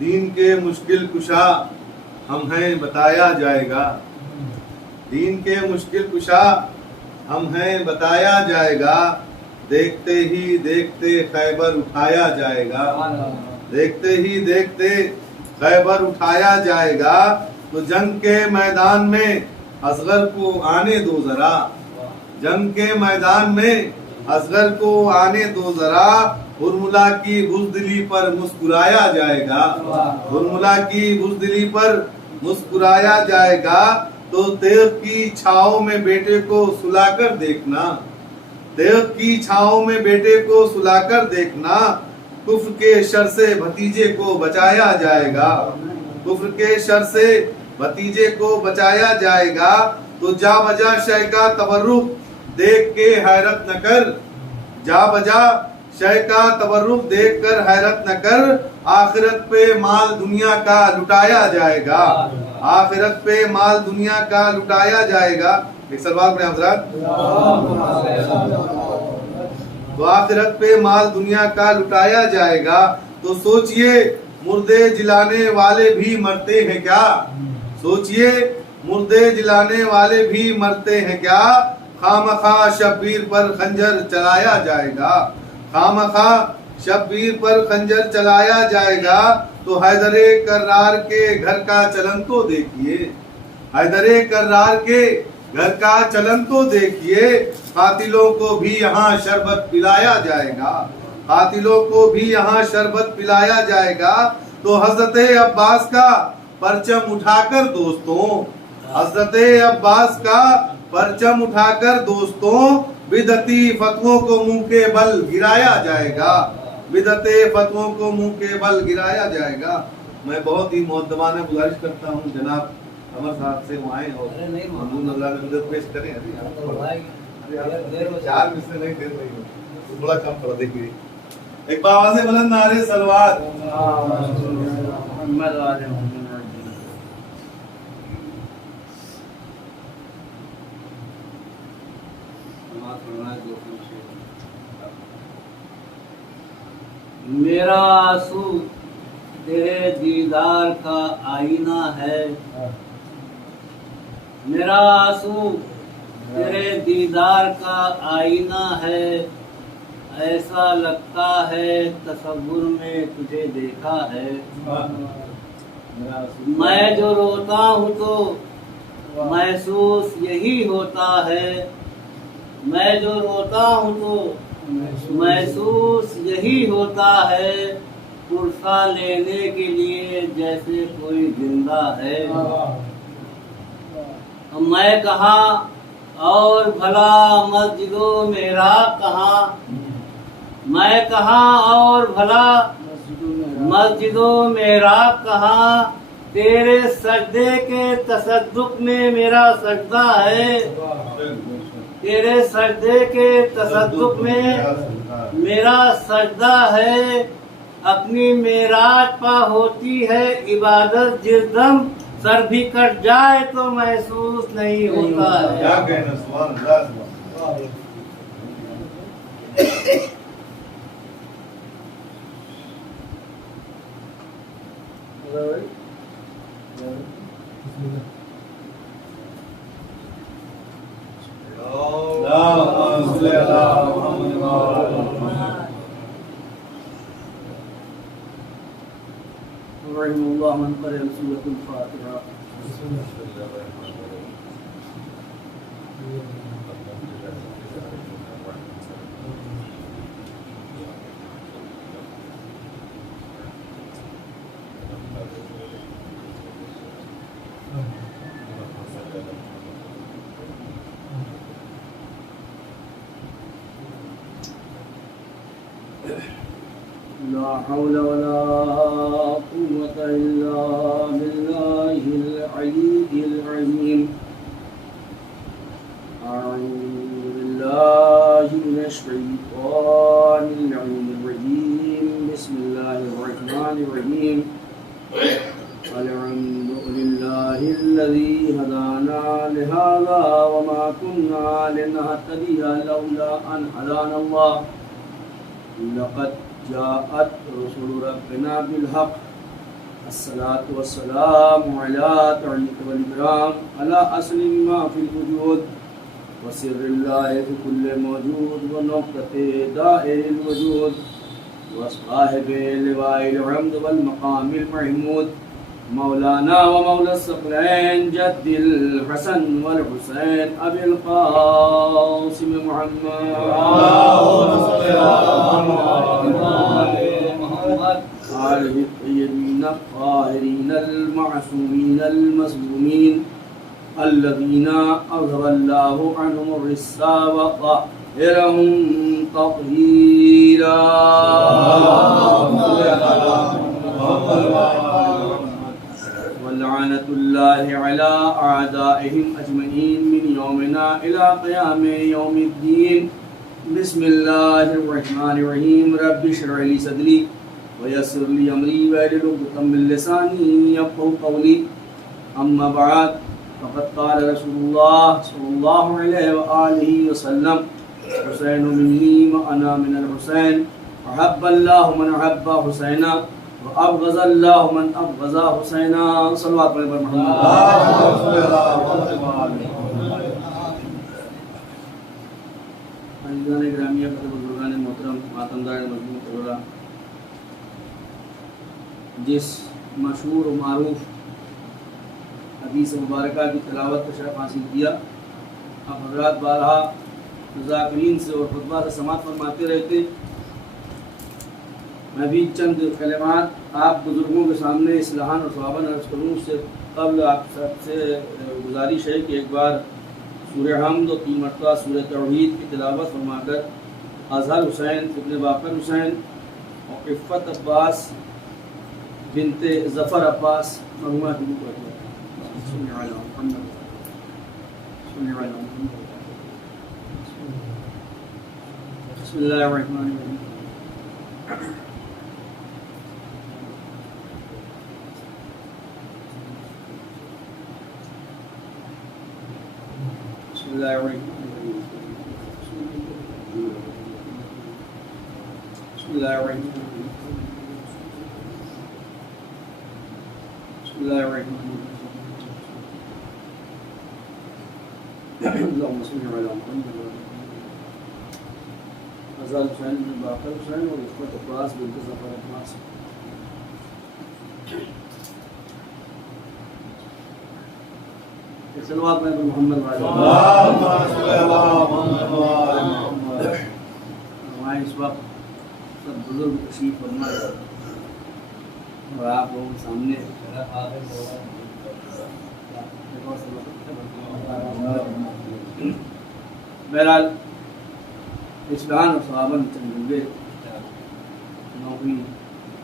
دین کے مشکل کشا ہم ہیں بتایا جائے گا، دین کے مشکل کشا ہم ہیں بتایا جائے گا، دیکھتے ہی دیکھتے خیبر اٹھایا جائے گا، دیکھتے ہی دیکھتے خیبر اٹھایا جائے گا۔ تو جنگ کے میدان میں اصغر کو آنے دو ذرا، جنگ کے میدان میں اصغر کو آنے دو ذرا، ارملا کی بزدلی پر مسکرایا جائے گا، ارملا کی بزدلی پر مسکرایا جائے گا۔ تو تیغ کی چھاؤں میں بیٹے کو سلا کر دیکھنا، تیغ کی چھاؤں میں بیٹے کو سلا کر دیکھنا، کفر کے شر سے بھتیجے کو بچایا جائے گا، کفر کے شر سے بھتیجے کو بچایا جائے گا۔ تو جا بجا شے کا تبرک دیکھ کے حیرت نہ کر، جا بجا شے کا تبرک دیکھ کر حیرت نہ کر، آخرت پہ مال دنیا کا لٹایا جائے گا، آخرت پہ مال دنیا کا لٹایا جائے گا۔ ایک سوال پڑھیں حضرات، تو آخرت پہ مال دنیا کا لٹایا جائے گا۔ تو سوچئے مردے جلانے والے بھی مرتے ہیں کیا، سوچئے مردے جلانے والے بھی مرتے ہیں کیا، خامخواہ شبیر پر خنجر چلایا جائے گا، خامخواہ شبیر پر خنجر چلایا جائے گا۔ تو حیدر کرار کے گھر کا چلن تو دیکھیے، حیدر کرار کے گھر کا چلن تو دیکھیے، قاتلوں کو بھی یہاں شربت پلایا جائے گا، قاتلوں کو بھی یہاں شربت پلایا جائے گا۔ تو حضرت عباس کا پرچم اٹھا کر دوستوں، حضرت عباس کا پرچم اٹھا کر دوستوں، بدعتی فتووں کو منہ کے بل گرایا جائے گا، بدعتی فتووں کو منہ کے بل گرایا جائے گا۔ میں بہت ہی مؤدبانہ گزارش کرتا ہوں جناب عمر صاحب سے وہ آئیں اور حضور اللہ نے مدد پیش کریں۔ چار مصرے نہیں دے رہی ہوں، تھوڑا کم کر دیکھیے۔ ایک باواز بلند نعرے صلوات۔ میرا آنسو تیرے دیدار کا آئینہ ہے، میرا آنسو تیرے دیدار کا آئینہ ہے، ایسا لگتا ہے تصور میں تجھے دیکھا ہے۔ میں جو روتا ہوں تو محسوس یہی ہوتا ہے، میں جو روتا ہوں تو محسوس یہی ہوتا ہے، پرسہ لینے کے لیے جیسے کوئی زندہ ہے۔ میں کہاں اور بھلا مسجدوں میرا کہاں، میں کہاں اور بھلا مسجدوں میرا کہاں، تیرے سجدے کے تصدق میں میرا سجدہ ہے، تیرے سجدے کے تصدق میں میرا سجدہ ہے۔ اپنی معراج پا ہوتی ہے عبادت، جس دم سر بھی کٹ جائے تو محسوس نہیں ہوتا ہے۔ رحم اللہ من قرأ سورۃ الفاتحہ۔ لا حول ولا قوة إلا بالله العلي العظيم۔ أعوذ بالله من الشيطان الرجيم، بسم كنا لنهتدي لولا أن هدانا الله لقد جاءت رسل ربنا بالحق الصلاة والسلام على تعليق والإكرام على أصل ما في الوجود وسر الله في كل موجود ونقطة دائر الوجود وصاحب لواء الحمد والمقام المحمود مولانا ومولى الثقلين جد الحسن والحسين أبي القاسم محمد اللهم صل على محمد آله الطيبين الطاهرين المعصومين المظلومين الذين أظهر الله عنهم الرسا وطهرهم تطهيرا ولعنة الله على أعدائهم أجمعين من يومنا إلى قيام يوم الدين بسم الله الرحمن الرحيم رب اشرح لي صدري ويسر لي أمري واحلل عقدة من لساني يفقهوا قولي أما بعد فقد قال رسول الله صلى الله عليه وآله وسلم حسين مني وأنا من الحسين أحب الله من أحب حسينا وأبغض الله من أبغض حسينا صلوات على محمد عزیزان گرامیہ بزرگان محترم ماتمدار مجموع طلباء، جس مشہور و معروف حدیث مبارکہ کی تلاوت کا شرف حاصل کیا، آپ حضرات بارہا ذاکرین سے اور خطبہ سے سماعت فرماتے رہتے، میں بھی چند کلمات آپ بزرگوں کے سامنے اصلاحاً اور ثواباً عرض کروں۔ اس سے قبل آپ سب سے گزارش ہے کہ ایک بار سورہ حمد و 3 مرتبہ سورہ توحید کی تلاوت فرما کر اظہر حسین ابن باقر حسین اور عفت عباس بنت ظفر عباس مرحومہ کی روح رکھا۔ بسم اللہ الرحمن الرحیم۔ بسم اللہ الرحمن الرحیم۔ بسم اللہ الرحمن الرحیم۔ بسم اللہ الرحمن الرحیم۔ اللهم صل على محمد اظہر حسین بن باقر حسین اور عفت عباس بنت ظفر عباس۔ صلوات میں محمد ہمارے اس وقت سب بزرگ تشریف فرما اور آپ لوگوں کے سامنے بہرحال اسلام اور صحابہ چند جملے نوکری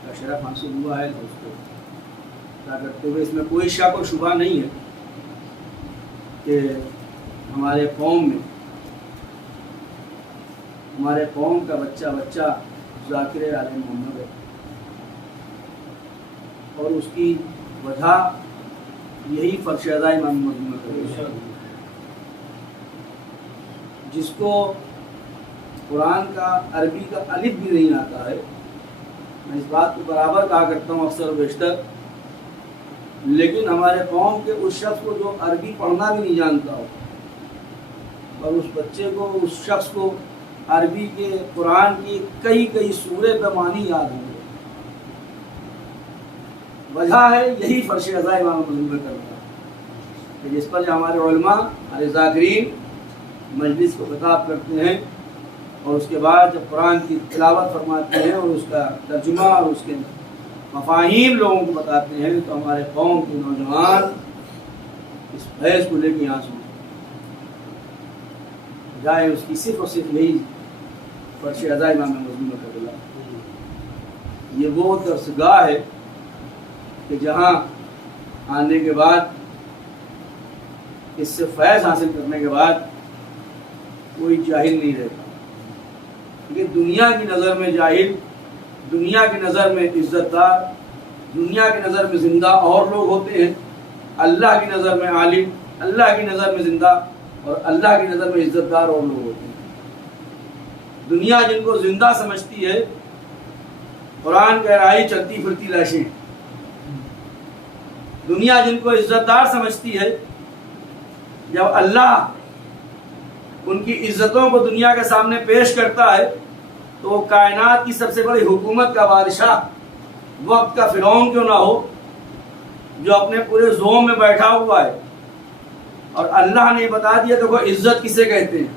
کا شرف حاصل ہوا ہے تو اس کو کیا کرتے ہوئے اس میں کوئی شک اور شبہ نہیں ہے کہ ہمارے قوم کا بچہ ذاکر آل محمد ہے، اور اس کی وجہ یہی فرشیدہ امام مظلوم ہے، جس کو قرآن کا عربی کا الف بھی نہیں آتا ہے۔ میں اس بات کو برابر کہا کرتا ہوں اکثر و بیشتر، لیکن ہمارے قوم کے اس شخص کو جو عربی پڑھنا بھی نہیں جانتا ہو، اور اس بچے کو اس شخص کو عربی کے قرآن کی کئی سورے پہ معنی یاد ہوں گے۔ وجہ ہے یہی فرش ازا امام مظلوم کرتا ہے کہ جس پر ہمارے علماء ہمارے ذاکرین مجلس کو خطاب کرتے ہیں اور اس کے بعد جب قرآن کی تلاوت فرماتے ہیں اور اس کا ترجمہ اور اس کے مفاہیم لوگوں کو بتاتے ہیں، تو ہمارے قوم کے نوجوان اس بحث کو لے کے یہاں سنتے ہیں، جائے اس کی صرف اور صرف یہی فرش ازا امام مظلوم کرتا ہے۔ یہ وہ درسگاہ ہے کہ جہاں آنے کے بعد، اس سے فیض حاصل کرنے کے بعد کوئی جاہل نہیں رہتا، کیونکہ دنیا کی نظر میں جاہل، دنیا کی نظر میں عزت دار، دنیا کی نظر میں زندہ اور لوگ ہوتے ہیں، اللہ کی نظر میں عالم، اللہ کی نظر میں زندہ اور اللہ کی نظر میں عزت دار اور لوگ ہوتے ہیں۔ دنیا جن کو زندہ سمجھتی ہے، قرآن کہہ رہا ہے چلتی پھرتی لاشیں۔ دنیا جن کو عزت دار سمجھتی ہے، جب اللہ ان کی عزتوں کو دنیا کے سامنے پیش کرتا ہے تو وہ کائنات کی سب سے بڑی حکومت کا بادشاہ وقت کا فرعون کیوں نہ ہو، جو اپنے پورے زوم میں بیٹھا ہوا ہے، اور اللہ نے بتا دیا دیکھو عزت کسے کہتے ہیں۔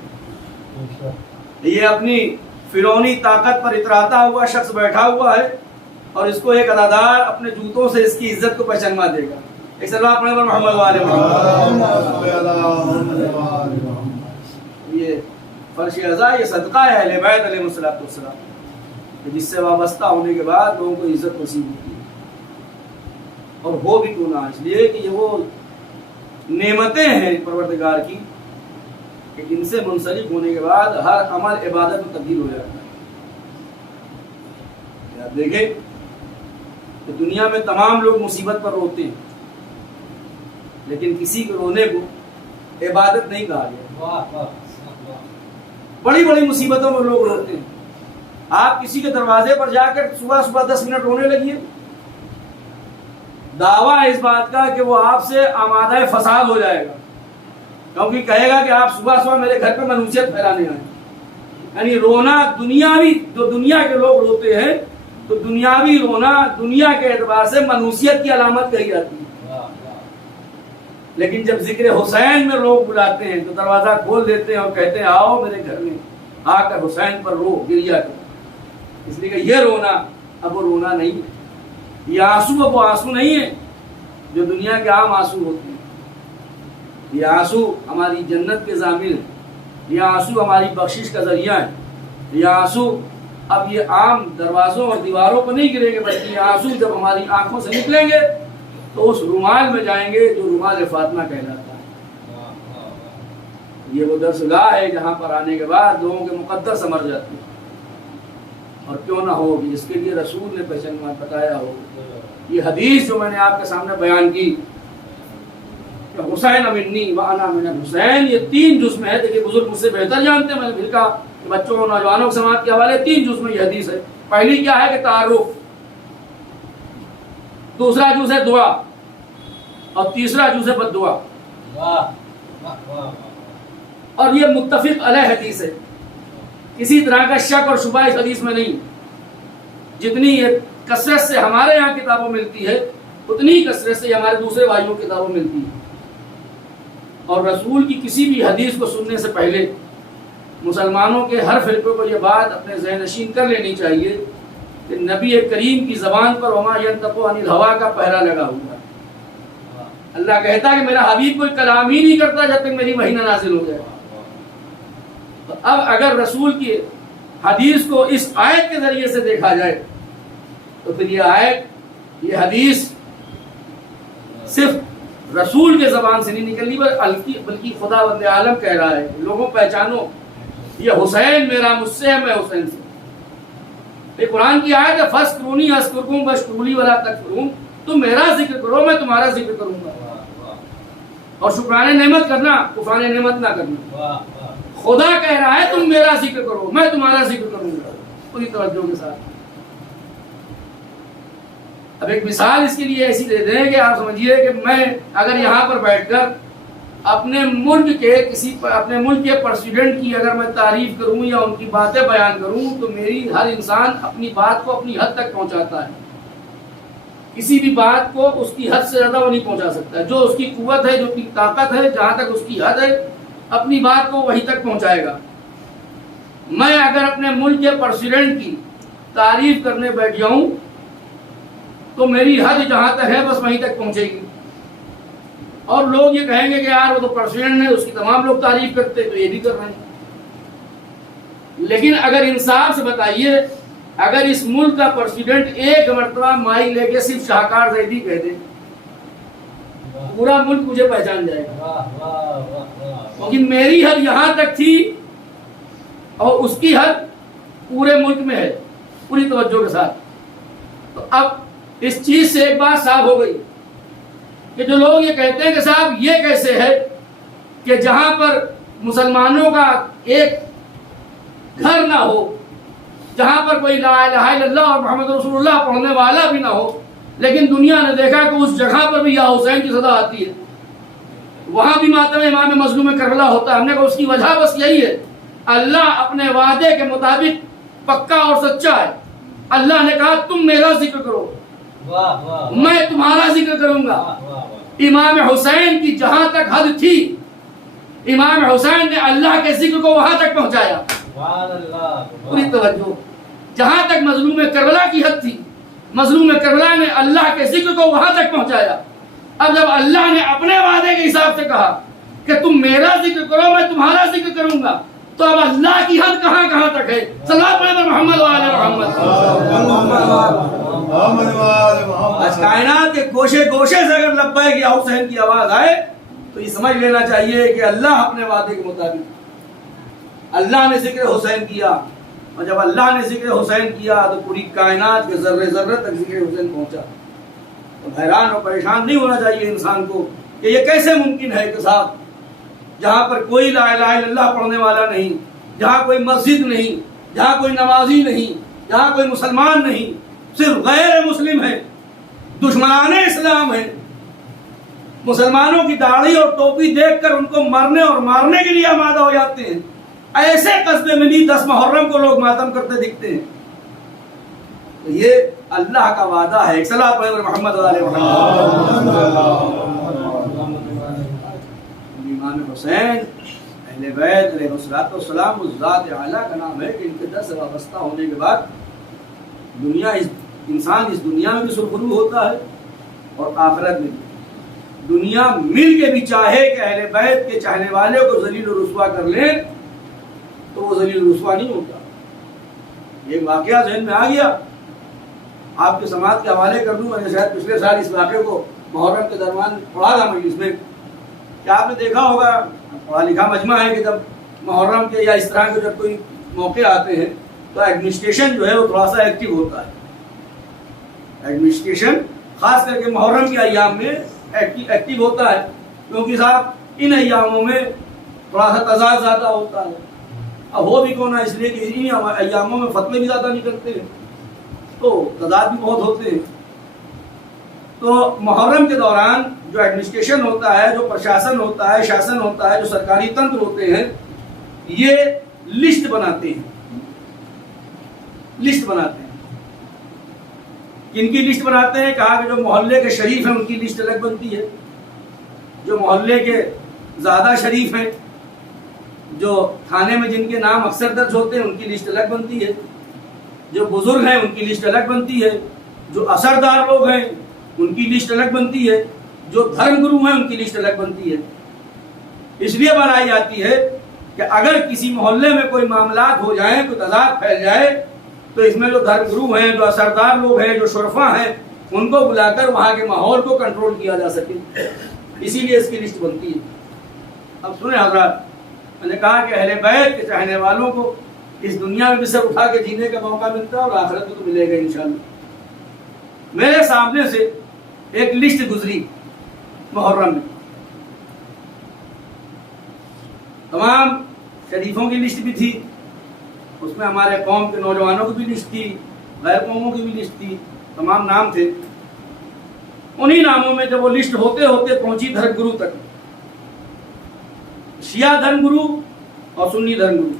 یہ اپنی فرعونی طاقت پر اتراتا ہوا شخص بیٹھا ہوا ہے، اور اس کو ایک ادادار اپنے جوتوں سے اس کی عزت کو پہچانوا دے گا۔ ایک سلام اپنے پر محمد والے یہ فرش ازا، یہ صدقہ ہے اہل بیت علیہ السلام، جس سے وابستہ ہونے کے بعد لوگوں کو عزت نصیب ہوتی ہے، اور ہو بھی کیوں نہ، اس لیے کہ یہ وہ نعمتیں ہیں پروردگار کی کہ ان سے منسلک ہونے کے بعد ہر عمل عبادت میں تبدیل ہو جاتا ہے۔ آپ دیکھیں کہ دنیا میں تمام لوگ مصیبت پر روتے ہیں، لیکن کسی کے رونے کو عبادت نہیں کہا گیا۔ بڑی بڑی مصیبتوں میں لوگ روتے ہیں، آپ کسی کے دروازے پر جا کر صبح صبح 10 منٹ رونے لگیے، دعویٰ ہے اس بات کا کہ وہ آپ سے آمادہ فساد ہو جائے گا، کیونکہ کہے گا کہ آپ صبح صبح میرے گھر پہ منوسیت پھیلانے آئے۔ یعنی رونا دنیاوی، جو دنیا کے لوگ روتے ہیں تو دنیاوی رونا دنیا کے اعتبار سے منوسیت کی علامت کہی جاتی ہے، لیکن جب ذکر حسین میں لوگ بلاتے ہیں تو دروازہ کھول دیتے ہیں اور کہتے ہیں آؤ میرے گھر میں آ کر حسین پر رو، گریا کرو۔ اس لیے کہ یہ رونا اب وہ رونا نہیں ہے، یہ آنسو اب وہ آنسو نہیں ہے جو دنیا کے عام آنسو ہوتے ہیں۔ یہ آنسو ہماری جنت کے ضامن ہیں، یہ آنسو ہماری بخشش کا ذریعہ ہے۔ یہ آنسو اب یہ عام دروازوں اور دیواروں پر نہیں گریں گے، بلکہ یہ آنسو جب ہماری آنکھوں سے نکلیں گے تو اس رومال میں جائیں گے جو رومال فاطمہ کہلاتا ہے۔ یہ وہ درسگاہ ہے جہاں پر آنے کے بعد لوگوں کے مقدر سمر جاتے ہیں، اور کیوں نہ ہو جس کے لیے رسول نے پہچان بتایا ہو۔ یہ حدیث جو میں نے آپ کے سامنے بیان کی کہ حسین منی وانا من الحسین، یہ 3 جز میں ہے۔ دیکھیے بزرگ مجھ سے بہتر جانتے ہیں، میں نے پھر کہا کہ بچوں اور نوجوانوں کے سماعت کے حوالے 3 جز میں یہ حدیث ہے۔ پہلی کیا ہے کہ تعارف، دوسرا جز ہے دعا، اور تیسرا جز ہے بد دعا۔ اور یہ متفق علیہ حدیث ہے، کسی طرح کا شک اور شبہ اس حدیث میں نہیں۔ جتنی یہ کثرت سے ہمارے یہاں کتابوں ملتی ہے اتنی ہی کثرت سے ہمارے دوسرے بھائیوں کی کتابوں ملتی ہے۔ اور رسول کی کسی بھی حدیث کو سننے سے پہلے مسلمانوں کے ہر فرقے کو یہ بات اپنے ذہن نشین کر لینی چاہیے کہ نبی کریم کی زبان پر وما ینطق عن الہویٰ کا پہرا لگا ہوا ہے۔ اللہ کہتا ہے کہ میرا حبیب کوئی کلام ہی نہیں کرتا جب تک میری وحی نہ نازل ہو جائے۔ اب اگر رسول کی حدیث کو اس آیت کے ذریعے سے دیکھا جائے تو پھر یہ آیت، یہ حدیث صرف رسول کے زبان سے نہیں نکلنی بلکہ خدا بند عالم کہہ رہا ہے لوگوں پہچانو یہ حسین میرا مجھ سے ہے، میں حسین سے۔ یہ قرآن کی آیت ہے فَاذْكُرُونِی أَذْكُرْكُمْ وَاشْكُرُوا لِی وَلَا تَکْفُرُونَ، تم میرا ذکر کرو میں تمہارا ذکر کروں گا، اور شکرانے نعمت کرنا، کفرانے نعمت نہ کرنا۔ خدا کہہ رہا ہے تم میرا ذکر کرو میں تمہارا ذکر کروں گا، پوری توجہ کے ساتھ۔ اب ایک مثال اس کے لیے ایسی دے دیں کہ آپ سمجھیے کہ میں اگر یہاں پر بیٹھ کر اپنے ملک کے اپنے ملک کے پریزیڈنٹ کی اگر میں تعریف کروں یا ان کی باتیں بیان کروں تو میری ہر انسان اپنی بات کو اپنی حد تک پہنچاتا ہے، کسی بھی بات کو اس کی حد سے زیادہ وہ نہیں پہنچا سکتا۔ جو اس کی قوت ہے، جو اس کی طاقت ہے، جہاں تک اس کی حد ہے اپنی بات کو وہیں تک پہنچائے گا۔ میں اگر اپنے ملک کے پریزیڈنٹ کی تعریف کرنے بیٹھ جاؤں تو میری حد جہاں تک ہے بس وہیں تک پہنچے گی، اور لوگ یہ کہیں گے کہ یار وہ تو پریزیڈنٹ ہے، اس کی تمام لوگ تعریف کرتے تو یہ بھی کر رہے ہیں۔ لیکن اگر انصاف سے بتائیے، اگر اس ملک کا پریزیڈنٹ ایک مرتبہ مائی لے کے صرف شاہکار زیدی کہہ دے پورا ملک مجھے پہچان جائے گا، کیونکہ میری حد یہاں تک تھی اور اس کی حد پورے ملک میں ہے۔ پوری توجہ کے ساتھ تو اب اس چیز سے ایک بات صاف ہو گئی کہ جو لوگ یہ کہتے ہیں کہ صاحب یہ کیسے ہے کہ جہاں پر مسلمانوں کا ایک گھر نہ ہو جہاں پر کوئی لا الہ الا اللہ اور محمد رسول اللہ پڑھنے والا بھی نہ ہو، لیکن دنیا نے دیکھا کہ اس جگہ پر بھی یا حسین کی صدا آتی ہے، وہاں بھی ماتم امام مظلوم کربلا ہوتا ہے۔ ہم نے کہا اس کی وجہ بس یہی ہے، اللہ اپنے وعدے کے مطابق پکا اور سچا ہے۔ اللہ نے کہا تم میرا ذکر کرو، میں تمہارا ذکر کروں گا۔ امام حسین کی جہاں تک حد تھی، امام حسین نے اللہ کے ذکر کو وہاں تک پہنچایا۔ پوری توجہ، جہاں تک مظلوم کربلا کی حد تھی، مظلوم کربلا نے اللہ کے ذکر کو وہاں تک پہنچایا۔ اب جب اللہ نے اپنے وعدے کے حساب سے کہا کہ تم میرا ذکر کرو میں تمہارا ذکر کروں گا، تو اب اللہ کی حد کہاں کہاں تک ہے؟ صلوات پڑھیں محمد وعلی محمد۔ آج کائنات کے گوشے گوشے سے اگر لبیک یا حسین کی آواز آئے تو یہ سمجھ لینا چاہیے کہ اللہ اپنے وعدے کے مطابق اللہ نے ذکر حسین کیا، اور جب اللہ نے ذکر حسین کیا تو پوری کائنات کے ذرے ذرے تک ذکر حسین پہنچا۔ تو حیران اور پریشان نہیں ہونا چاہیے انسان کو کہ یہ کیسے ممکن ہے کہ صاحب جہاں پر کوئی لا الہ الا اللہ پڑھنے والا نہیں، جہاں کوئی مسجد نہیں، جہاں کوئی نمازی نہیں، جہاں کوئی مسلمان نہیں، صرف غیر مسلم ہے، دشمنان اسلام ہے، مسلمانوں کی داڑھی اور ٹوپی دیکھ کر ان کو مرنے اور مارنے کے لیے آمادہ ہو جاتے ہیں، ایسے قصبے میں بھی 10 محرم کو لوگ ماتم کرتے دکھتے ہیں۔ تو یہ اللہ کا وعدہ ہے۔ صلوات پڑھیں محمد علیہ محمد۔ امام حسین اہل بیت علیہ السلام اس ذات اعلیٰ کا نام ہے کہ ان کے در سے وابستہ ہونے کے بعد انسان اس دنیا میں بھی سرخرو ہوتا ہے اور آخرت میں بھی۔ دنیا مل کے بھی چاہے کہ اہل بیت کے چاہنے والے کو ذلیل و رسوا کر لیں تو وہ ذلیل و رسوا نہیں ہوتا۔ ایک واقعہ ذہن میں آ گیا، آپ کے سماعت کے حوالے کر دوں۔ میں نے شاید پچھلے سال اس واقعے کو محرم کے درمیان پڑھا تھا مجلس میں، کہ آپ نے دیکھا ہوگا پڑھا لکھا مجمع ہے کہ جب محرم کے یا اس طرح کے جب کوئی موقع آتے ہیں تو ایڈمنسٹریشن جو ہے وہ تھوڑا سا ایکٹیو ہوتا ہے۔ ایڈمنسٹریشن خاص کر کے محرم کے ایام میں ایکٹیو ہوتا ہے، کیونکہ صاحب ان ایاموں میں تھوڑا سا تضاد زیادہ ہوتا ہے۔ اب ہو بھی کون ہے، اس لیے کہ ان ایاموں میں فتوے بھی زیادہ نہیں کرتے ہیں تو تضاد بھی بہت ہوتے ہیں۔ تو محرم کے دوران جو ایڈمنسٹریشن ہوتا ہے، جو پرشاسن ہوتا ہے، شاسن ہوتا ہے، جو سرکاری تنتر ہوتے ہیں، یہ لسٹ بناتے ہیں۔ کن کی لسٹ بناتے ہیں؟ کہا کہ جو محلے کے شریف ہیں ان کی لسٹ الگ بنتی ہے، جو محلے کے زیادہ شریف ہیں، جو تھانے میں جن کے نام اکثر درج ہوتے ہیں ان کی لسٹ الگ بنتی ہے، جو بزرگ ہیں ان کی لسٹ الگ بنتی ہے، جو اثردار لوگ ہیں ان کی لسٹ الگ بنتی ہے، جو دھرم گرو ہیں ان کی لسٹ الگ بنتی ہے۔ اس لیے بنائی جاتی ہے کہ اگر کسی محلے میں کوئی معاملات ہو جائیں، کوئی تضاد پھیل جائے تو اس میں جو دھرم گرو ہیں، جو اثردار لوگ ہیں، جو شرفا ہیں، ان کو بلا کر وہاں کے ماحول کو کنٹرول کیا جا سکے، اسی لیے اس کی لسٹ بنتی ہے۔ اب سنیں حضرات، میں نے کہا کہ اہل بیت کے چاہنے والوں کو اس دنیا میں بھی سر اٹھا کے جینے کا موقع ملتا ہے اور آخرت میں تو ملے گا انشاءاللہ۔ میرے سامنے سے ایک لسٹ گزری محرم میں، تمام شریفوں کی لسٹ بھی تھی، اس میں ہمارے قوم کے نوجوانوں کی بھی لسٹ تھی، غیر قوموں کی بھی لسٹ تھی، تمام نام تھے۔ انہی ناموں میں جب وہ لسٹ ہوتے ہوتے پہنچی دھرم گرو تک، شیعہ دھرم گرو اور سنی دھرم گرو،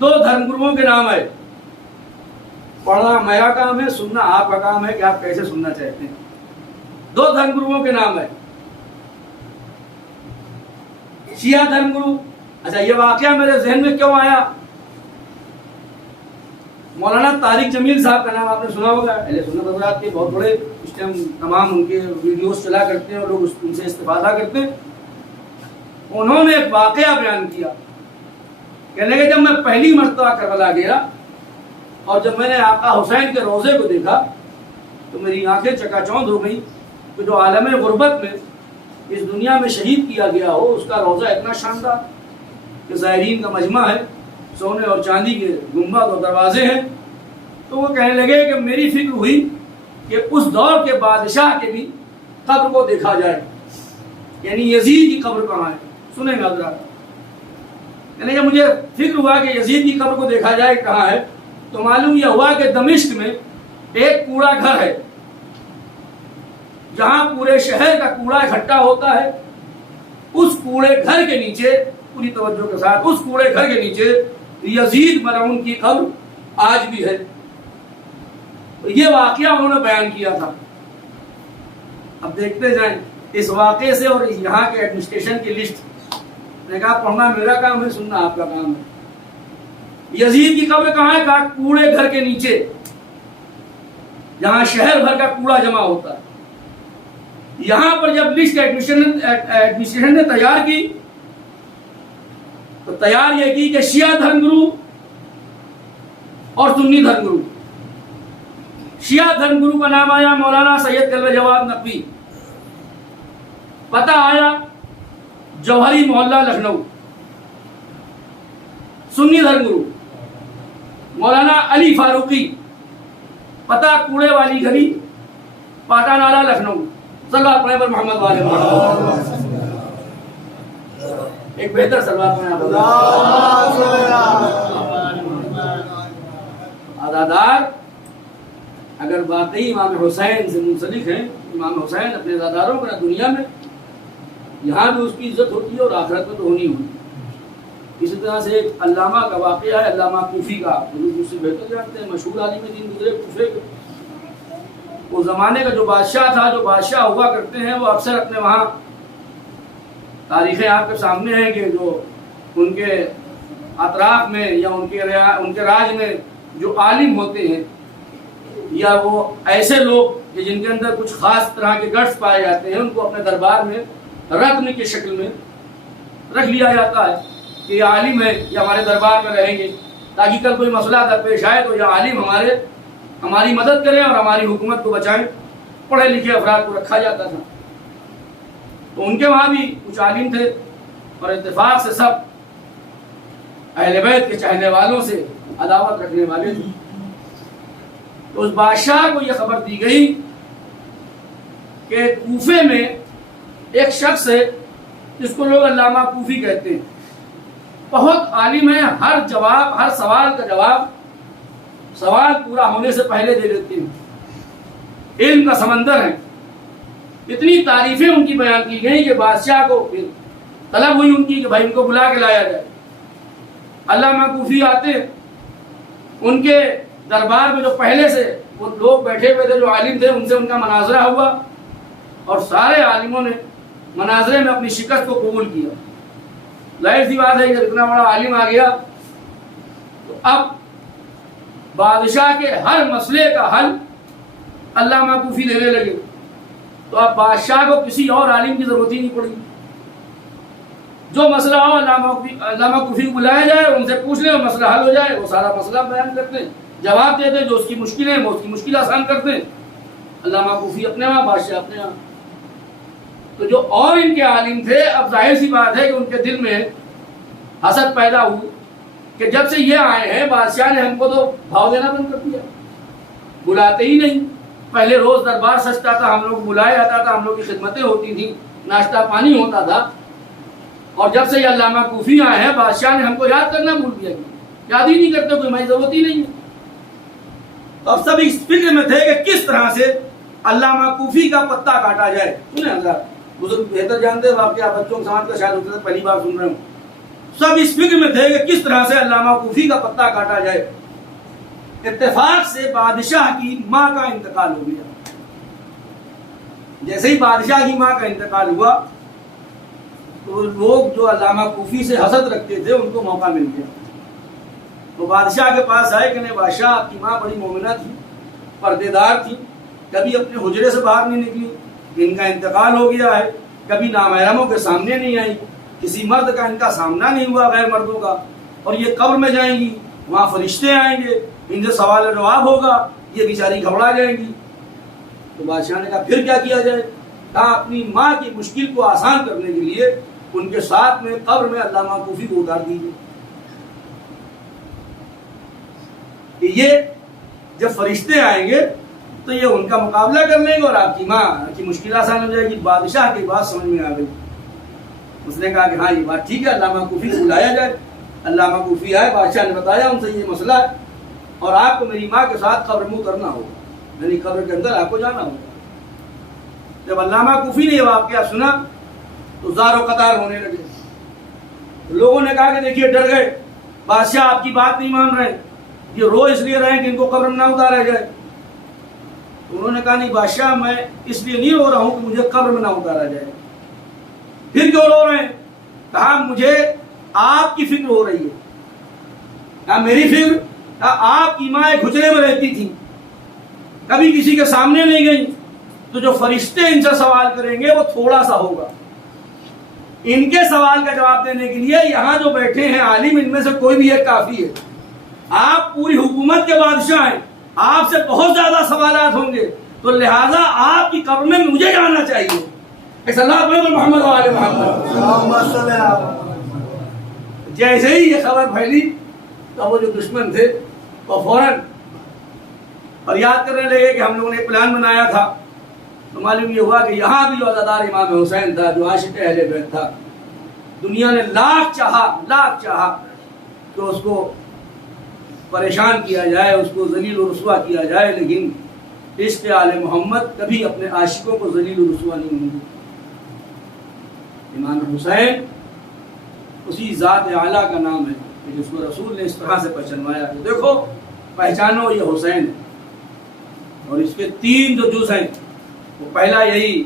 دو دھرم گروؤں کے نام آئے۔ پڑھنا میرا کام ہے، سننا آپ کا کام ہے کہ آپ کیسے سننا چاہتے ہیں۔ دو دھرم گروؤں کے نام آئے، شیعہ دھرم گرو۔ اچھا، یہ واقعہ میرے ذہن میں کیوں آیا؟ مولانا طارق جمیل صاحب کا نام آپ نے سنا ہوگا، اہل سنت حضرات کے بہت بڑے، اس ٹائم تمام ان کے ویڈیوز چلا کرتے ہیں اور لوگ ان سے استفادہ کرتے ہیں۔ انہوں نے ایک واقعہ بیان کیا، کہنے کہ جب میں پہلی مرتبہ کربلا گیا اور جب میں نے آقا حسین کے روضے کو دیکھا تو میری آنکھیں چکا چوندھ ہو گئی کہ جو عالم غربت میں اس دنیا میں شہید کیا گیا ہو، اس کا روضہ اتنا شاندار کہ زائرین کا مجمع ہے، سونے اور چاندی کے گنبد اور دروازے ہیں۔ تو وہ کہنے لگے کہ میری فکر ہوئی کہ اس دور کے بادشاہ کے بھی قبر کو دیکھا جائے، یعنی یزید کی قبر کہاں ہے۔ سنیں گے حضرات، یعنی جب مجھے فکر ہوا کہ یزید کی قبر کو دیکھا جائے کہاں ہے، تو معلوم یہ ہوا کہ دمشق میں ایک کوڑا گھر ہے جہاں پورے شہر کا کوڑا اکٹھا ہوتا ہے. اس کوڑے گھر کے نیچے، پوری توجہ کے ساتھ، اس کوڑے گھر کے نیچے یزید ملعون کی قبر آج بھی ہے. یہ واقعہ انہوں نے بیان کیا تھا. اب دیکھتے جائیں اس واقعے سے اور یہاں کے ایڈمنسٹریشن کی لسٹ. میں نے کہا پڑھنا میرا کام ہے، سننا آپ کا کام ہے. یزید کی قبر کہاں ہے؟ کہا کوڑے گھر کے نیچے جہاں شہر بھر کا کوڑا جمع ہوتا ہے. یہاں پر جب لسٹ ایڈمنسٹریشن نے تیار کی تو تیار یہ کی کہ شیعہ دھرم گرو اور سنی دھرم گرو. شیعہ دھرم گرو کا نام آیا مولانا سید قلب جواد نقوی، پتہ آیا جوہری محلہ لکھنؤ. سنی دھرم گرو مولانا علی فاروقی، پتہ کوڑے والی گلی، پاٹا نالہ لکھنؤ. صلی اللہ علیہ وسلم محمد والے محمد. ایک بہتر سلوات میں عزادار اگر واقعی امام حسین سے منسلک ہیں، امام حسین اپنے عزاداروں کو دنیا میں یہاں بھی اس کی عزت ہوتی ہے اور آخرت میں تو ہونی ہوتی. اسی طرح سے ایک علامہ کا واقعہ ہے، علامہ کوفی کا، مجھ سے بہتر جانتے ہیں، مشہور عالم دین گزرے کوفے کے. وہ زمانے کا جو بادشاہ تھا، جو بادشاہ ہوا کرتے ہیں، وہ اکثر اپنے وہاں تاریخیں آپ کے سامنے ہیں کہ جو ان کے اطراف میں یا ان کے راج میں جو عالم ہوتے ہیں یا وہ ایسے لوگ کہ جن کے اندر کچھ خاص طرح کے گٹس پائے جاتے ہیں، ان کو اپنے دربار میں رکن کی شکل میں رکھ لیا جاتا ہے کہ یہ عالم ہے، یہ ہمارے دربار میں رہیں گے تاکہ کل کوئی مسئلہ درپیش آئے تو یہ عالم ہماری مدد کریں اور ہماری حکومت کو بچائیں. پڑھے لکھے افراد کو رکھا جاتا تھا. تو ان کے وہاں بھی کچھ عالم تھے اور اتفاق سے سب اہل بیت کے چاہنے والوں سے عداوت رکھنے والے تھے. تو اس بادشاہ کو یہ خبر دی گئی کہ کوفے میں ایک شخص ہے جس کو لوگ علامہ کوفی کہتے ہیں، بہت عالم ہے، ہر سوال کا جواب سوال پورا ہونے سے پہلے دے دیتے ہیں، علم کا سمندر ہے. اتنی تعریفیں ان کی بیان کی گئی کہ بادشاہ کو طلب ہوئی ان کی کہ بھائی ان کو بلا کے لایا جائے. علامہ کوفی آتے، ان کے دربار میں جو پہلے سے وہ لوگ بیٹھے ہوئے تھے جو عالم تھے، ان سے ان کا مناظرہ ہوا اور سارے عالموں نے مناظرے میں اپنی شکست کو قبول کیا. ظاہر سی بات ہے کہ اتنا بڑا عالم آ گیا تو اب بادشاہ کے ہر مسئلے کا حل علامہ کوفی دینے لگے. تو اب بادشاہ کو کسی اور عالم کی ضرورت ہی نہیں پڑی. جو مسئلہ ہو علامہ کوفی کو بلایا جائے، ان سے پوچھ لیں، وہ مسئلہ حل ہو جائے. وہ سارا مسئلہ بیان کرتے ہیں، جواب دیتے ہیں، جو اس کی مشکلیں وہ اس کی مشکل آسان کرتے ہیں. علامہ کوفی اپنے وہاں، بادشاہ اپنے وہاں. تو جو اور ان کے عالم تھے، اب ظاہر سی بات ہے کہ ان کے دل میں حسد پیدا ہوئی کہ جب سے یہ آئے ہیں بادشاہ نے ہم کو تو بھاؤ دینا بند کر دیا، بلاتے ہی نہیں. پہلے روز دربار سجتا تھا، ہم لوگ بلایا جاتا تھا، ہم لوگ کی خدمتیں ہوتی تھیں، ناشتہ پانی ہوتا تھا. اور جب سے یہ علامہ کوفی آئے ہیں بادشاہ نے ہم کو یاد کرنا بھول دیا، یاد ہی نہیں کرتے، کوئی ہماری ضرورت ہی نہیں ہے. تو اب سب اس فکر میں تھے کہ کس طرح سے علامہ کوفی کا پتا کاٹا جائے. سنیں حضرات، بزرگ بہتر جانتے ہیں واقعہ، بچوں کے سماج کا شاید ہوتا ہے، پہلی بار سن رہے ہوں. سب اس فکر میں تھے کہ کس طرح سے علامہ کوفی کا پتا کاٹا جائے. اتفاق سے بادشاہ کی ماں کا انتقال ہو گیا. جیسے ہی بادشاہ کی ماں کا انتقال ہوا تو لوگ جو علامہ کوفی سے حسد رکھتے تھے ان کو موقع مل گیا. تو بادشاہ کے پاس آئے کہ نہیں بادشاہ، آپ کی ماں بڑی مومنہ تھی، پردے دار تھی، کبھی اپنے حجرے سے باہر نہیں نکلی، ان کا انتقال ہو گیا ہے، کبھی نامحرموں کے سامنے نہیں آئی، کسی مرد کا ان کا سامنا نہیں ہوا غیر مردوں کا، اور یہ قبر میں جائیں گی، وہاں فرشتے آئیں گے، ان سے سوال و جواب ہوگا، یہ بیچاری گھبرا جائیں گی. تو بادشاہ نے کہا پھر کیا کیا جائے؟ کہا اپنی ماں کی مشکل کو آسان کرنے کے لیے ان کے ساتھ میں قبر میں علامہ کوفی کو اتار دیجیے. یہ جب فرشتے آئیں گے تو یہ ان کا مقابلہ کر لیں گے اور آپ کی ماں کی مشکل آسان ہو جائے گی. بادشاہ کی بات سمجھ میں آ گئی. اس نے کہا کہ ہاں یہ بات ٹھیک ہے، علامہ کوفی کو بلایا جائے. علامہ کوفی آئے، بادشاہ نے بتایا ان سے یہ مسئلہ ہے اور آپ کو میری ماں کے ساتھ قبر منہ کرنا ہوگا، یعنی قبر کے اندر آپ کو جانا ہوگا۔ جب علامہ کوفی نے یہ واقعہ سنا تو زار و قطار ہونے لگے۔ لوگوں نے کہا کہ دیکھیے ڈر گئے، بادشاہ آپ کی بات نہیں مان رہے، یہ رو اس لیے رہے ہیں کہ ان کو قبر میں نہ اتارا جائے۔ انہوں نے کہا نہیں بادشاہ، میں اس لیے نہیں رو رہا ہوں کہ مجھے قبر میں نہ اتارا جائے۔ پھر کیوں رو رہے ہیں؟ کہا مجھے آپ کی فکر ہو رہی ہے۔ کہا میری فکر؟ کہا آپ کی ماں ایک حجرے میں رہتی تھی، کبھی کسی کے سامنے نہیں گئی، تو جو فرشتے ان سے سوال کریں گے وہ تھوڑا سا ہوگا، ان کے سوال کا جواب دینے کے لیے یہاں جو بیٹھے ہیں عالم، ان میں سے کوئی بھی ایک کافی ہے۔ آپ پوری حکومت کے بادشاہ ہیں، آپ سے بہت زیادہ سوالات ہوں گے، تو لہٰذا آپ کی قبر میں مجھے جانا چاہیے۔ محمد وآل محمد۔ جیسے ہی یہ خبر پھیلی تو وہ جو دشمن تھے وہ فوراً اور یاد کرنے لگے کہ ہم لوگوں نے پلان بنایا تھا۔ تو معلوم یہ ہوا کہ یہاں بھی جو عزادار امام حسین تھا، جو عاشق اہل بیت تھا، دنیا نے لاکھ چاہا کہ اس کو پریشان کیا جائے، اس کو ذلیل و رسوا کیا جائے، لیکن عشق آل محمد کبھی اپنے عاشقوں کو ذلیل و رسوا نہیں ہوں گے۔ امام حسین اسی ذات اعلیٰ کا نام ہے کہ جس کو رسول نے اس طرح سے پہچانوایا کہ دیکھو پہچانو یہ حسین ہے، اور اس کے 3 جو جز ہیں، وہ پہلا یہی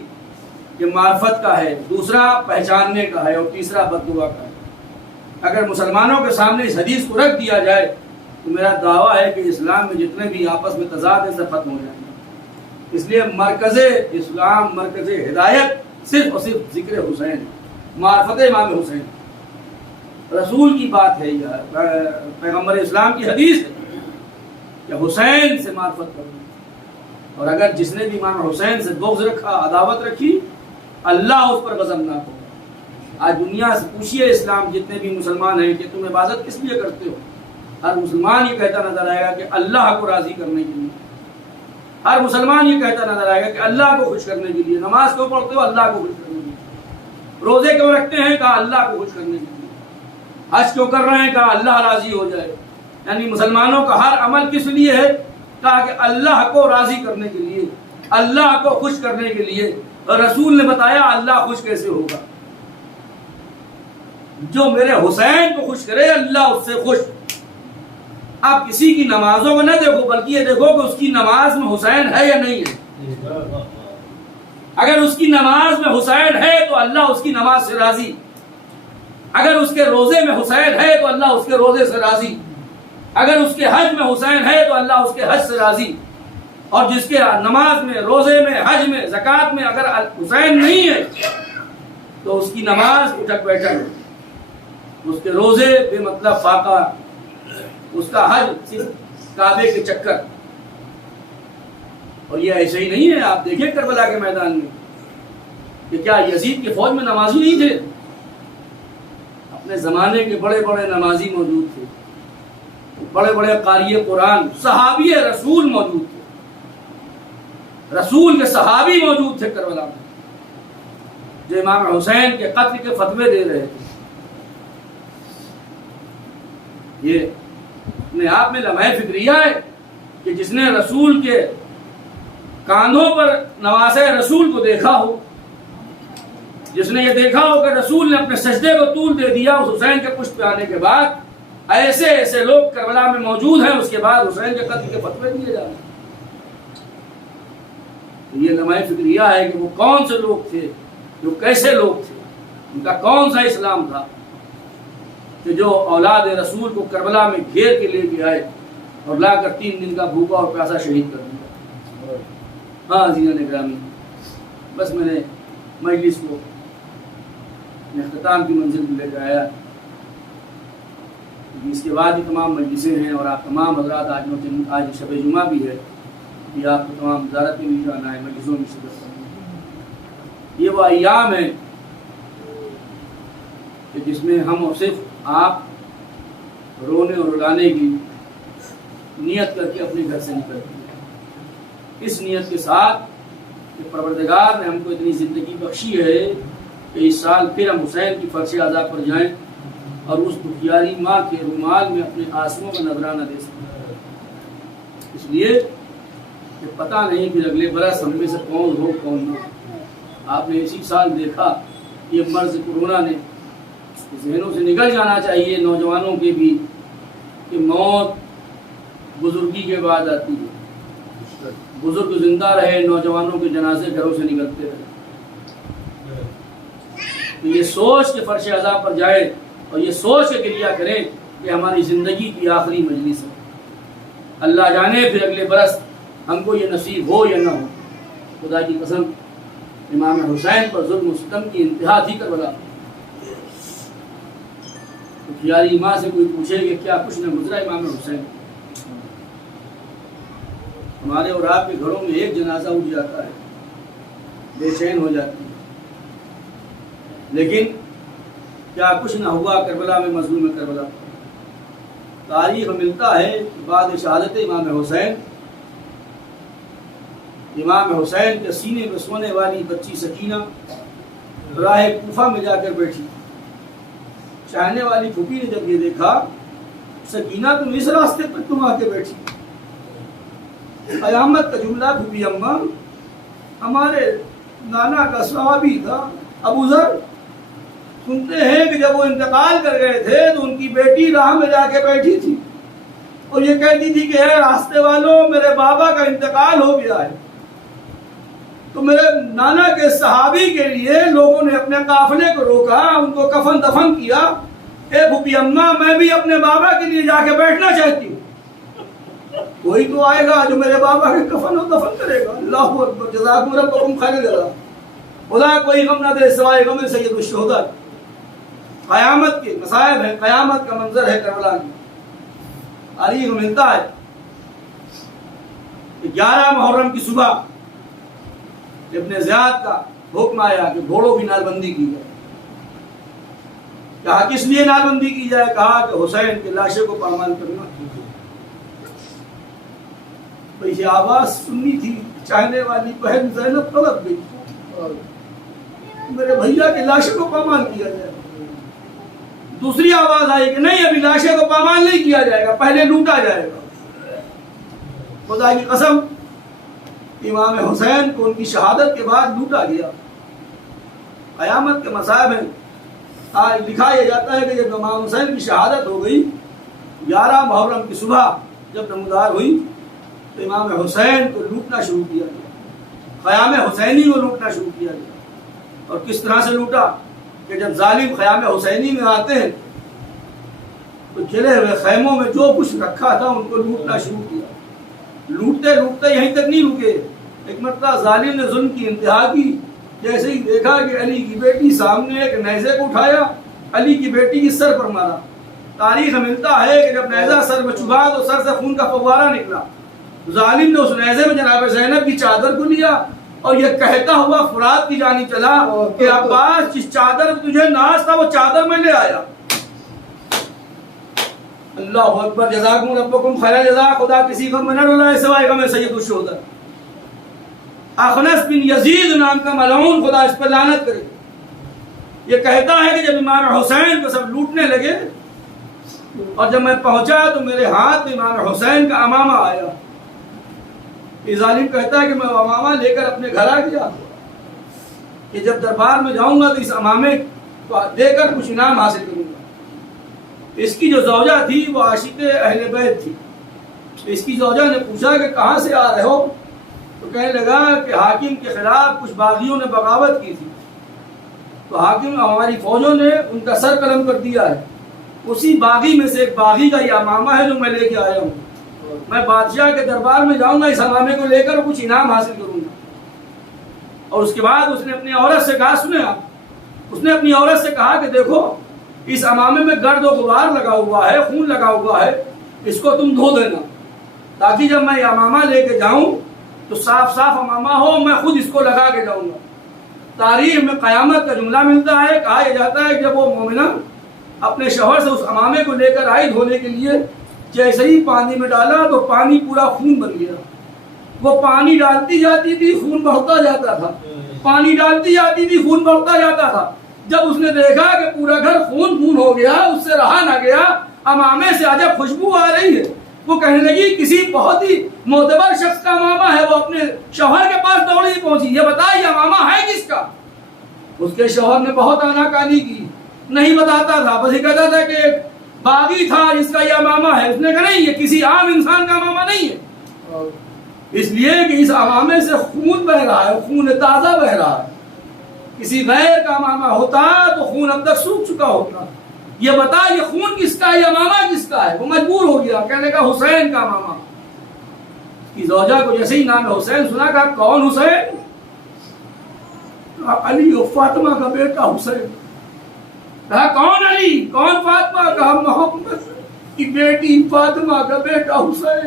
کہ معرفت کا ہے، دوسرا پہچاننے کا ہے، اور تیسرا بددعا کا ہے۔ اگر مسلمانوں کے سامنے اس حدیث کو رکھ دیا جائے تو میرا دعویٰ ہے کہ اسلام میں جتنے بھی آپس میں تضاد ہیں سب ختم ہو جائیں گے۔ اس لیے مرکز اسلام، مرکز ہدایت صرف اور صرف ذکر حسین، معرفت امام حسین، رسول کی بات ہے، یا پیغمبر اسلام کی حدیث ہے کہ حسین سے معرفت کرو۔ اور اگر جس نے بھی امام حسین سے بغض رکھا، عداوت رکھی، اللہ اس پر غضبناک ہوگا۔ آج دنیا سے پوچھئے اسلام جتنے بھی مسلمان ہیں کہ تم عبادت کس لیے کرتے ہو؟ ہر مسلمان یہ کہتا نظر آئے گا کہ اللہ کو راضی کرنے کے لیے۔ ہر مسلمان یہ کہتا نظر آئے گا کہ اللہ کو خوش کرنے کے لیے۔ نماز کیوں پڑھتے ہو؟ اللہ کو خوش کرنے کے لیے۔ روزے کیوں رکھتے ہیں؟ کہا اللہ کو خوش کرنے کے لیے۔ حج کیوں کر رہے ہیں؟ کہا اللہ راضی ہو جائے۔ یعنی مسلمانوں کا ہر عمل کس لیے ہے؟ کہا کہ اللہ کو راضی کرنے کے لیے، اللہ کو خوش کرنے کے لیے۔ اور رسول نے بتایا اللہ خوش کیسے ہوگا؟ جو میرے حسین کو خوش کرے اللہ اس سے خوش۔ آپ کسی کی نمازوں کو نہ دیکھو، بلکہ یہ دیکھو کہ اس کی نماز میں حسین ہے یا نہیں ہے۔ اگر اس کی نماز میں حسین ہے تو اللہ اس کی نماز سے راضی، اگر اس کے روزے میں حسین ہے تو اللہ اس کے روزے سے راضی، اگر اس کے حج میں حسین ہے تو اللہ اس کے حج سے راضی۔ اور جس کے نماز میں، روزے میں، حج میں، زکوٰۃ میں اگر حسین نہیں ہے تو اس کی نماز اٹھک بیٹھک، اس کے روزے بے مطلب فاقہ، اس کا حج صرف کعبے کے چکر۔ اور یہ ایسے ہی نہیں ہے، آپ دیکھیں کربلا کے میدان میں کہ کیا یزید کی فوج میں نمازی نہیں تھے؟ اپنے زمانے کے بڑے بڑے نمازی موجود تھے، بڑے بڑے قاری قرآن، صحابی رسول موجود تھے، رسول کے صحابی موجود تھے کربلا میں، جو امام حسین کے قتل کے فتوے دے رہے تھے۔ یہ اپنے آپ میں لمحہ فکریہ ہے کہ جس نے رسول کے کاندھوں پر نواسے رسول کو دیکھا ہو، جس نے یہ دیکھا ہو کہ رسول نے اپنے سجدے کو طول دے دیا اس حسین کے پشت پہ آنے کے بعد، ایسے ایسے لوگ کربلا میں موجود ہیں، اس کے بعد حسین کے قتل کے فتوے دیے جا رہے ہیں۔ یہ لمحہ فکریہ ہے کہ وہ کون سے لوگ تھے، جو کیسے لوگ تھے، ان کا کون سا اسلام تھا کہ جو اولاد رسول کو کربلا میں گھیر کے لے کے آئے اور لا کر 3 دن کا بھوکا اور پیاسا شہید کر دیا۔ ہاں عزیزان گرامی، بس میں نے مجلس کو اختتام کی منزل میں لے کے آیا۔ اس کے بعد بھی تمام مجلسیں ہیں اور آپ تمام حضرات آج شب جمعہ بھی ہے کہ آپ کو تمام وزارت میں بھی جانا ہے، مجلسوں میں شرکت کرنا ہے۔ یہ وہ ایام ہیں کہ جس میں ہم اور صرف آپ رونے اور رلانے کی نیت کر کے اپنے گھر سے نکلتے ہیں، اس نیت کے ساتھ کہ پروردگار نے ہم کو اتنی زندگی بخشی ہے کہ اس سال پھر ہم حسین کی فرش اعضاء پر جائیں اور اس دکھیاری ماں کے رومال میں اپنے آنسوؤں کا نذرانہ دے سکیں. اس لیے کہ پتہ نہیں پھر اگلے برس ہم میں سے کون ہو کون نہ. آپ نے اسی سال دیکھا یہ مرض کورونا نے ذہنوں سے نکل جانا چاہیے نوجوانوں کے بھی کہ موت بزرگی کے بعد آتی ہے. بزرگ زندہ رہے، نوجوانوں کے جنازے گھروں سے نکلتے رہے. تو یہ سوچ کے فرش عذاب پر جائے اور یہ سوچ کے گریہ کریں کہ ہماری زندگی کی آخری مجلس ہے. اللہ جانے پھر اگلے برس ہم کو یہ نصیب ہو یا نہ ہو. خدا کی قسم امام حسین پر ظلم و ستم کی انتہا تھی کربلا. دکھیاری ماں سے کوئی پوچھے کہ کیا کچھ نہ گزرا امام حسین. ہمارے اور آپ کے گھروں میں ایک جنازہ اٹھ جاتا ہے، بے چین ہو جاتی ہے. لیکن کیا کچھ نہ ہوا کربلا میں، مظلوم کربلا. تاریخ ملتا ہے کہ بعد شہادت امام حسین کے سینے میں سونے والی بچی سکینہ راہ کوفہ میں جا کر بیٹھی. چاہنے والی پھوپھی نے جب یہ دیکھا سکینہ تم اس راستے پر تم آ کے بیٹھی. قیامت کا جملہ پھوپھی اماں ہمارے نانا کا صحابی تھا ابو ذر. سنتے ہیں کہ جب وہ انتقال کر گئے تھے تو ان کی بیٹی راہ میں جا کے بیٹھی تھی اور یہ کہتی تھی کہ اے راستے والوں میرے بابا کا انتقال ہو گیا ہے. تو میرے نانا کے صحابی کے لیے لوگوں نے اپنے قافلے کو روکا، ان کو کفن دفن کیا. اے پھوپھی اماں میں بھی اپنے بابا کے لیے جا کے بیٹھنا چاہتی ہوں. کوئی تو آئے گا جو میرے بابا کے کفن و دفن کرے گا. اللہ اکبر. جزاکم ربکم خیر جزا. خدا کوئی غم نہ دے سوائے غم سید الشہداء. قیامت کے مصائب ہے، قیامت کا منظر ہے کربلا کی. تاریخ ملتا ہے کہ 11 محرم کی صبح ابن زیاد کا حکم آیا کہ گھوڑوں کی نال بندی کی جائے. کہا کس لیے نال بندی کی جائے؟ کہا کہ حسین کے لاشے کو پامال کرنا. تو یہ آواز سنی تھی چاہنے والی بہن زینب طلب گئی میرے بھیا کے لاشے کو پامال کیا جائے. دوسری آواز آئی کہ نہیں ابھی لاشے کو پامال نہیں کیا جائے گا، پہلے لوٹا جائے گا. خدا کی قسم امام حسین کو ان کی شہادت کے بعد لوٹا گیا. قیامت کے مصائب ہیں. لکھا یہ جاتا ہے کہ جب امام حسین کی شہادت ہو گئی 11 محرم کی صبح جب نمودار ہوئی تو امام حسین کو لوٹنا شروع کیا گیا. خیام حسینی کو لوٹنا شروع کیا گیا. اور کس طرح سے لوٹا کہ جب ظالم خیام حسینی میں آتے ہیں تو جلے ہوئے خیموں میں جو کچھ رکھا تھا ان کو لوٹنا شروع کیا. لوٹتے لوٹتے یہیں تک نہیں رکے. ایک مرتبہ ظالم نے ظلم کی انتہا کی. جیسے ہی دیکھا کہ علی کی بیٹی سامنے ایک نیزے کو اٹھایا، علی کی بیٹی کی سر پر مارا. تاریخ ملتا ہے کہ جب نیزہ سر میں چبھا تو سر سے خون کا فوارہ نکلا. ظالم نے اس نیزے میں جناب زینب کی چادر کو لیا اور یہ کہتا ہوا فرات کی جانب چلا کہ عباس جس چادر تجھے ناز تھا وہ چادر میں لے آیا. اللہ اکبر. جزاکم ربکم خیر جزا. خدا کسی غم میں نہ ڈالے سوائے غم سید الشہداء. اخنس بن یزید نام کا ملعون خدا اس پر لعنت کرے. یہ کہتا ہے کہ جب امام حسین کو سب لوٹنے لگے اور جب میں پہنچا تو میرے ہاتھ میں امام حسین کا امامہ آیا. یہ ظالم کہتا ہے کہ میں امامہ لے کر اپنے گھر آ گیا کہ جب دربار میں جاؤں گا تو اس امامے کو دے کر کچھ انعام حاصل کروں گا. اس کی جو زوجہ تھی وہ عاشق اہل بیت تھی. اس کی زوجہ نے پوچھا کہ کہاں سے آ رہے ہو؟ تو کہنے لگا کہ حاکم کے خلاف کچھ باغیوں نے بغاوت کی تھی تو حاکم ہماری فوجوں نے ان کا سر قلم کر دیا ہے. اسی باغی میں سے ایک باغی کا یہ امامہ ہے جو میں لے کے آیا ہوں. میں بادشاہ کے دربار میں جاؤں گا اس امامے کو لے کر کچھ انعام حاصل کروں گا. اور اس کے بعد اس نے اپنی عورت سے کہا، سنے آپ، اس نے اپنی عورت سے کہا کہ دیکھو اس امامے میں گرد و غبار لگا ہوا ہے، خون لگا ہوا ہے، اس کو تم دھو دینا تاکہ جب میں یہ امامہ لے کے جاؤں تو صاف صاف امامہ ہو، میں خود اس کو لگا کے جاؤں گا. تاریخ میں قیامت کا جملہ ملتا ہے. کہا یہ جاتا ہے کہ جب وہ مومنہ اپنے شوہر سے اس امامے کو لے کر آئی دھونے کے لیے، جیسے ہی پانی میں ڈالا تو پانی پورا خون بن گیا. وہ پانی ڈالتی جاتی تھی خون بڑھتا جاتا تھا، پانی ڈالتی جاتی تھی خون بڑھتا جاتا تھا. جب اس نے دیکھا کہ پورا گھر خون خون ہو گیا، اس سے رہا نہ گیا، امامے سے عجب خوشبو آ رہی ہے، وہ کہنے لگی کسی بہت ہی معتبر شخص کا امامہ ہے، وہ اپنے شوہر کے پاس دوڑی پہنچی، یہ بتائیے امامہ ہے کس کا؟ اس کے شوہر نے بہت آناکانی کی، نہیں بتاتا تھا، بس یہ کہتا تھا کہ ایک باغی تھا جس کا یہ امامہ ہے۔ اس نے کہا نہیں، یہ کسی عام انسان کا امامہ نہیں ہے، اس لیے کہ اس امامے سے خون بہ رہا ہے، خون تازہ بہ رہا ہے، کسی غیر کا امامہ ہوتا تو خون اب تک سوکھ چکا ہوتا۔ یہ بتا یہ خون کس کا ہے، یہ امامہ کس کا ہے؟ وہ مجبور ہو گیا کہنے کا حسین کا امامہ۔ کی زوجہ کو جیسے ہی نام حسین سنا، کہا کون حسین؟ علی و فاطمہ کا بیٹا حسین۔ کہا کون علی کون فاطمہ؟ کہا محمد کی بیٹی فاطمہ کا بیٹا حسین۔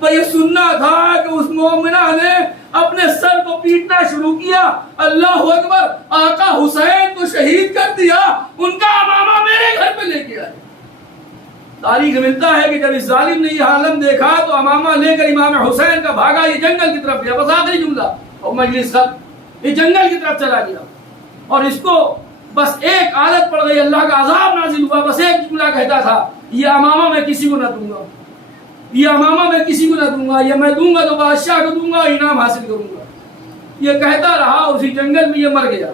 میں یہ سننا تھا کہ اس مومنہ نے اپنے سر کو پیٹنا شروع کیا، اللہ اکبر، آقا حسین کو شہید کر دیا، ان کا امامہ میرے گھر پہ لے کے آئے۔ تاریخ ملتا ہے کہ جب اس ظالم نے یہ عالم دیکھا تو امامہ لے کر امام حسین کا بھاگا، یہ جنگل کی طرف گیا، بس آخری جملہ اور مجلس ختم، یہ جنگل کی طرف چلا گیا، اور اس کو بس ایک عادت پڑ گئی، اللہ کا عذاب نازل ہوا، بس ایک جملہ کہتا تھا، یہ امامہ میں کسی کو نہ دوں گا، یہ امامہ میں کسی کو نہ دوں گا، یہ میں دوں گا تو بادشاہ کو دوں گا، انعام حاصل کروں گا۔ یہ کہتا رہا اور اسی جنگل میں یہ مر گیا۔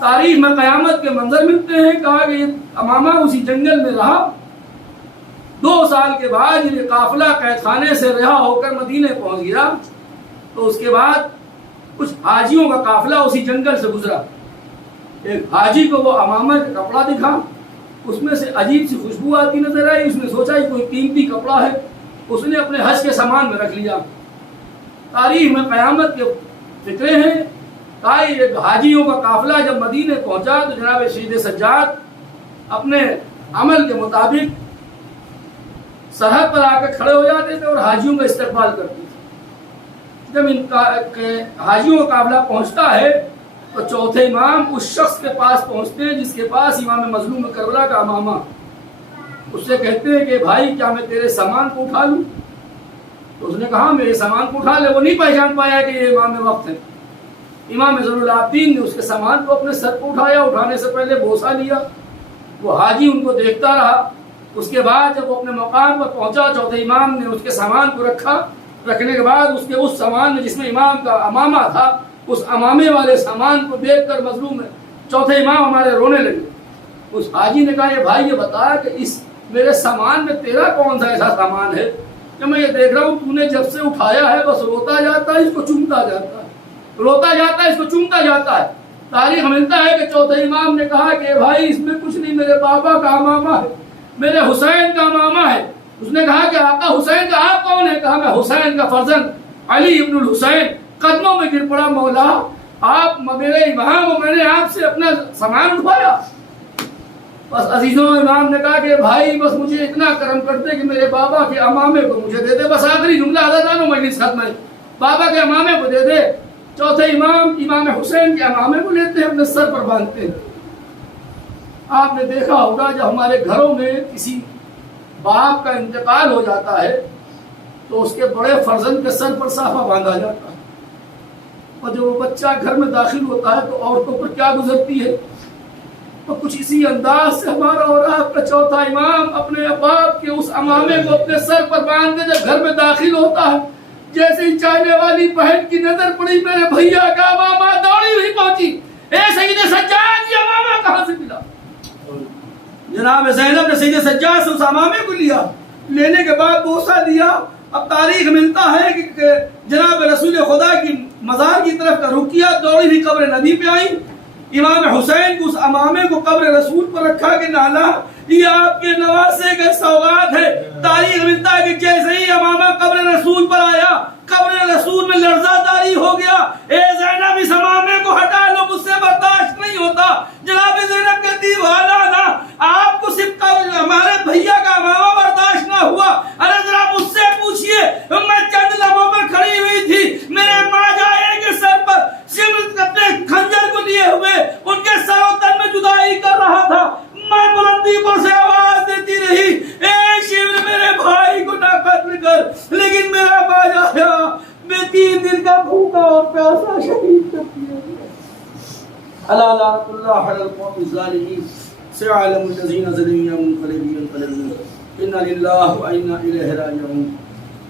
تاریخ میں قیامت کے منظر ملتے ہیں، کہا کہ یہ امامہ اسی جنگل میں رہا۔ 2 سال کے بعد یہ قافلہ قید خانے سے رہا ہو کر مدینے پہنچ گیا، تو اس کے بعد کچھ حاجیوں کا قافلہ اسی جنگل سے گزرا۔ ایک حاجی کو وہ امامہ کا کپڑا دکھا، اس میں سے عجیب سی خوشبو آتی نظر آئی، اس نے سوچا یہ کوئی قیمتی کپڑا ہے، اس نے اپنے حج کے سامان میں رکھ لیا۔ تاریخ میں قیامت کے فکرے ہیں، یہ حاجیوں کا قافلہ جب مدینے پہنچا تو جناب سید سجاد اپنے عمل کے مطابق سرحد پر آ کے کھڑے ہو جاتے تھے اور حاجیوں کا استقبال کرتے تھے۔ جب ان حاجیوں کا قافلہ پہنچتا ہے تو چوتھے امام اس شخص کے پاس پہنچتے ہیں جس کے پاس امام مظلوم کربلا کا امامہ، اس سے کہتے ہیں کہ بھائی کیا میں تیرے سامان کو اٹھا لوں؟ تو اس نے کہا میرے سامان کو اٹھا لے۔ وہ نہیں پہچان پایا کہ یہ امام وقت ہے۔ امام ضرور العابدین نے اس کے سامان کو اپنے سر کو اٹھایا، اٹھانے سے پہلے بوسہ لیا۔ وہ حاجی ان کو دیکھتا رہا، اس کے بعد جب وہ اپنے مقام پر پہنچا چوتھے امام نے اس کے سامان کو رکھا، رکھنے کے بعد اس کے اس سامان میں جس میں امام کا امامہ تھا، اس امامے والے سامان کو دیکھ کر مظلوم ہے چوتھے امام ہمارے رونے لگے۔ اس حاجی نے کہا یہ بھائی یہ بتا کہ اس میرے سامان میں تیرا کون سا ایسا سامان ہے کہ میں یہ دیکھ رہا ہوں تو نے جب سے اٹھایا ہے بس روتا جاتا ہے، اس کو چومتا جاتا ہے، روتا جاتا ہے، اس کو چومتا جاتا ہے۔ تاریخ ملتا ہے کہ چوتھے امام نے کہا کہ بھائی اس میں کچھ نہیں، میرے بابا کا امامہ ہے، میرے حسین کا امامہ ہے۔ اس نے کہا کہ آقا حسین کا آپ کون ہے؟ کہا میں حسین کا فرزند علی ابن الحسین۔ قدموں میں گر پڑا، مولا آپ میرے امام ہو، میں نے آپ سے اپنا سامان اٹھوایا۔ بس عزیزوں امام نے کہا کہ بھائی بس مجھے اتنا کرم کرتے کہ میرے بابا کے امامے کو مجھے دے دے، بس آخری جملہ حضرتانو مجلس ختم ہے، بابا کے امامے کو دے دے۔ چوتھے امام امام حسین کے امامے کو لیتے ہیں، اپنے سر پر باندھتے ہیں۔ آپ نے دیکھا ہوگا جب ہمارے گھروں میں کسی باپ کا انتقال ہو جاتا ہے تو اس کے بڑے فرزند کے سر پر صافہ باندھا جاتا ہے، اور جب وہ بچہ گھر میں داخل ہوتا ہے تو عورتوں پر کیا گزرتی ہے، تو کچھ اسی انداز سے ہمارا اور آپ کا چوتھا امام اپنے باپ کے اس امامے کو اپنے سر پر باندھ کے جب گھر میں داخل ہوتا ہے، جیسے ہی چائنے والی بہن کی نظر پڑی میرے بھیا کا امامہ دوڑی ہوئی پہنچی، اے سید سجاد یہ امامہ کہاں سے ملا؟ جناب زینب نے سید سجاد سے اس امامے کو لیا، لینے کے بعد بوسہ دیا۔ اب تاریخ ملتا ہے کہ جناب رسول خدا کی مزار کی طرف کا رخ کیا، دوڑی ہوئی قبر نبی پہ آئی، امام حسین کو اس امامے کو قبر رسول پر رکھا کہ نانا یہ آپ کے نواسے کا سوغات ہے۔ تاریخ ملتا ہے کہ جیسے ہی امامہ قبر رسول پر آیا، قبر رسول میں لرزہ داری ہو گیا، اے زینب اس امامے کو ہٹا لو، مجھ سے برداشت نہیں ہوتا۔ جناب زینب کہتی والا نا آپ کو صرف ہمارے بھیا کا امامہ برداشت نہ ہوا، ارے ذرا مجھ سے پوچھئے، میں چند لمحوں پر کھڑی ہوئی تھی، میرے ماں جائے کے سر پر شمر اپنے خنجر کو لیے ہوئے ان کے سر و تن میں جدائی کر رہا تھا، میں بلندی پر سے آواز دیتی رہی اے شمر میرے بھائی کو نہ قتل کر، لیکن میرا باج آیا، میں 3 دن کا بھوکا اور پیاسا شہید کر دیا۔ الا لعنۃ اللہ علی القوم الظالمین سيعلم الذين ظلموا ينقلبون انا للہ و انا الیہ راجعون.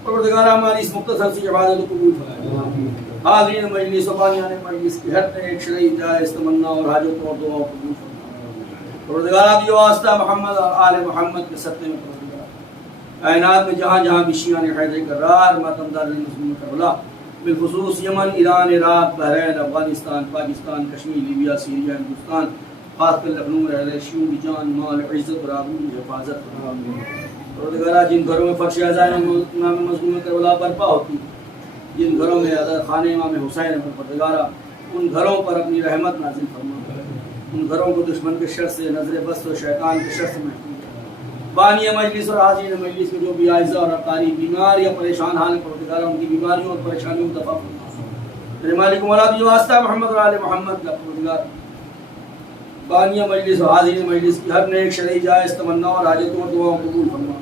پروردگار ہماری اس مختصر سی عبادت کو قبول فرمائے. حاضرین مجلس و بانیان مجلس کی ہر ایک شرعی جائز تمنا اور حاجت اور دعا قبول فرمائے. پروردگار آپ یہ واسطہ محمد اور آل محمد کے صدقے میں پروردگار کائنات میں جہاں جہاں بھی شیعان حیدر کرار ماتمدار مسلم کربلا بالخصوص یمن، ایران، عراق، بحرین، افغانستان، پاکستان، کشمیر، لیبیا، سیریا، ہندوستان، خاص کر لکھنؤ میں رہنے شیعوں کی جان، مال، عزت اور آبرو کی حفاظت فرمائے. پروردگار جن گھروں میں فرش عزائم امام مظلوم کربلا برپا ہوتی، جن گھروں میں عزت خانے امام حسین، پروردگارا ان گھروں پر اپنی رحمت نازل فرما. ان گھروں کو دشمن کے شر سے، نظر بس و شیطان کے شر سے محفوظ. بانی مجلس اور حاضرین مجلس میں جو بھی عائزہ اور اقاری بیمار یا پریشان حال پروردگارا ان کی بیماریوں اور پریشانیوں کو دفع فرما. میرے مالک مولا بھی واسطہ محمد اور آل محمد کا پروردگار بانی مجلس اور حاضرین مجلس کی ہر نیک شرعی جائز تمنا اور حاجتوں اور دعاؤں کو قبول فرما.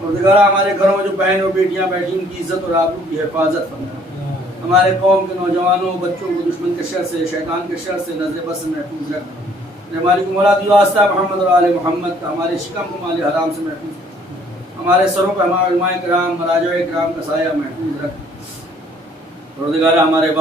پروردگارا ہمارے گھروں میں جو بہن اور بیٹیاں بیٹھی ان کی عزت اور آبرو کی حفاظت فرما. ہمارے قوم کے نوجوانوں بچوں کو دشمن کے شر سے، شیطان کے شر سے، نظر بد سے محفوظ رکھ. میرے مالک مولا بھی واسطہ محمد اور آل محمد کا ہمارے شکم کو مال حرام سے محفوظ. ہمارے سروں پہ ہمارے علماء کرام، مراجع کرام کا سایہ محفوظ رکھ. پروردگارا ہمارے